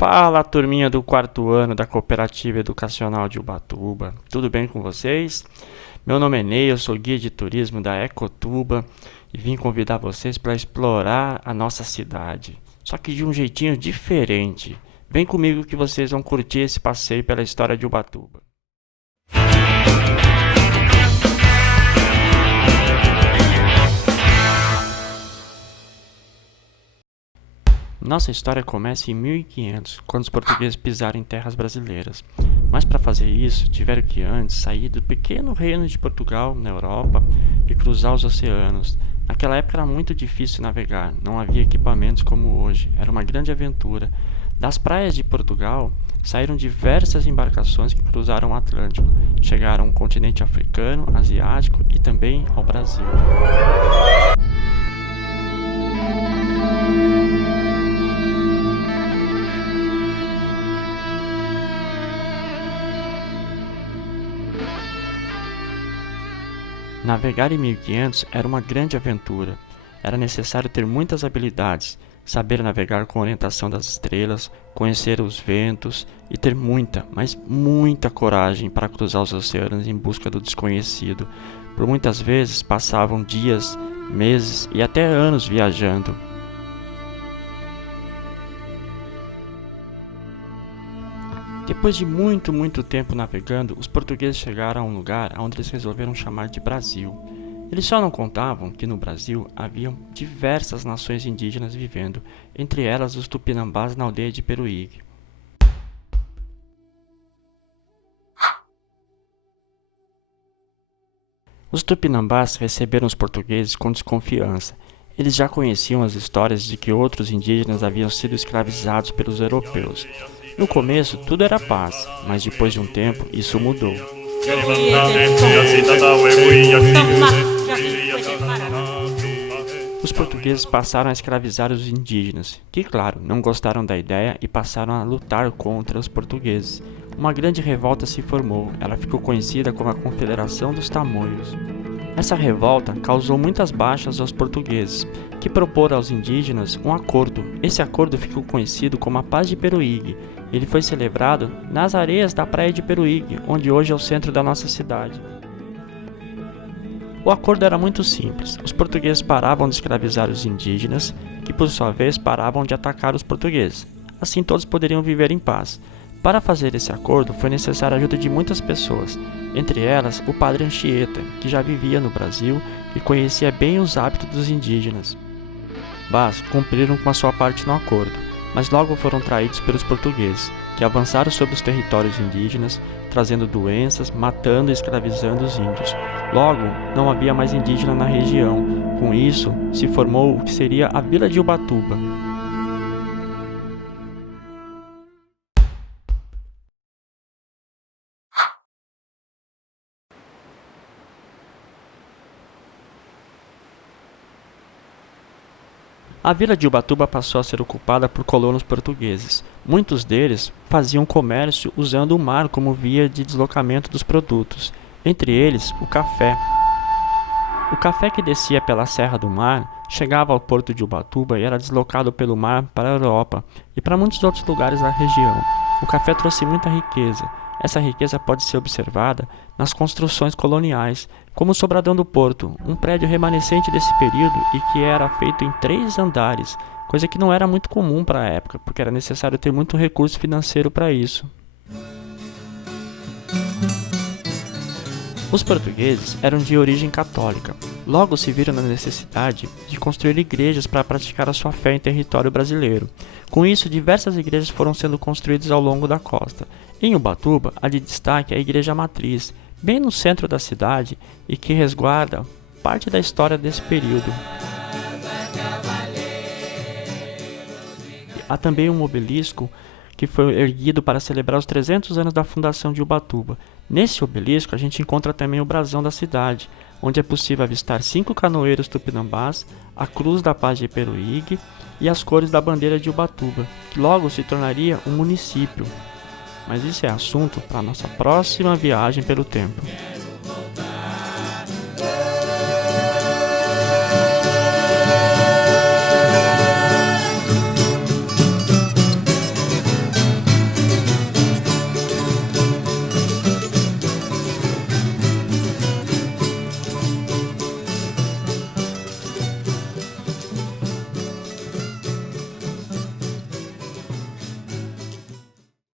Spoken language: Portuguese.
Fala, turminha do quarto ano da Cooperativa Educacional de Ubatuba. Tudo bem com vocês? Meu nome é Ney, eu sou guia de turismo da Ecotuba e vim convidar vocês para explorar a nossa cidade, só que de um jeitinho diferente. Vem comigo que vocês vão curtir esse passeio pela história de Ubatuba. Nossa história começa em 1500, quando os portugueses pisaram em terras brasileiras. Mas para fazer isso, tiveram que antes sair do pequeno reino de Portugal, na Europa, e cruzar os oceanos. Naquela época era muito difícil navegar, não havia equipamentos como hoje, era uma grande aventura. Das praias de Portugal, saíram diversas embarcações que cruzaram o Atlântico, chegaram ao continente africano, asiático e também ao Brasil. Navegar em 1500 era uma grande aventura. Era necessário ter muitas habilidades, saber navegar com orientação das estrelas, conhecer os ventos e ter muita, mas muita coragem para cruzar os oceanos em busca do desconhecido. Por muitas vezes passavam dias, meses e até anos viajando. Depois de muito tempo navegando, os portugueses chegaram a um lugar onde eles resolveram chamar de Brasil. Eles só não contavam que no Brasil haviam diversas nações indígenas vivendo, entre elas os Tupinambás na aldeia de Peruígue. Os Tupinambás receberam os portugueses com desconfiança. Eles já conheciam as histórias de que outros indígenas haviam sido escravizados pelos europeus. No começo, tudo era paz, mas depois de um tempo, isso mudou. Os portugueses passaram a escravizar os indígenas, que, claro, não gostaram da ideia e passaram a lutar contra os portugueses. Uma grande revolta se formou, ela ficou conhecida como a Confederação dos Tamoios. Essa revolta causou muitas baixas aos portugueses, que proporam aos indígenas um acordo. Esse acordo ficou conhecido como a Paz de Peruígue. Ele foi celebrado nas areias da praia de Peruígue, onde hoje é o centro da nossa cidade. O acordo era muito simples. Os portugueses paravam de escravizar os indígenas, que por sua vez paravam de atacar os portugueses. Assim todos poderiam viver em paz. Para fazer esse acordo foi necessária a ajuda de muitas pessoas, entre elas o padre Anchieta, que já vivia no Brasil e conhecia bem os hábitos dos indígenas. Mas cumpriram com a sua parte no acordo, mas logo foram traídos pelos portugueses, que avançaram sobre os territórios indígenas, trazendo doenças, matando e escravizando os índios. Logo, não havia mais indígena na região. Com isso, se formou o que seria a Vila de Ubatuba. A vila de Ubatuba passou a ser ocupada por colonos portugueses. Muitos deles faziam comércio usando o mar como via de deslocamento dos produtos, entre eles o café. O café que descia pela Serra do Mar chegava ao porto de Ubatuba e era deslocado pelo mar para a Europa e para muitos outros lugares da região. O café trouxe muita riqueza. Essa riqueza pode ser observada nas construções coloniais, como o Sobradão do Porto, um prédio remanescente desse período e que era feito em 3 andares, coisa que não era muito comum para a época, porque era necessário ter muito recurso financeiro para isso. Os portugueses eram de origem católica, logo se viram na necessidade de construir igrejas para praticar a sua fé em território brasileiro. Com isso, diversas igrejas foram sendo construídas ao longo da costa. Em Ubatuba, a de destaque é a Igreja Matriz, bem no centro da cidade e que resguarda parte da história desse período. Há também um obelisco que foi erguido para celebrar os 300 anos da fundação de Ubatuba. Nesse obelisco a gente encontra também o brasão da cidade, onde é possível avistar 5 canoeiros tupinambás, a cruz da paz de Peruígue e as cores da bandeira de Ubatuba, que logo se tornaria um município. Mas isso é assunto para a nossa próxima viagem pelo tempo.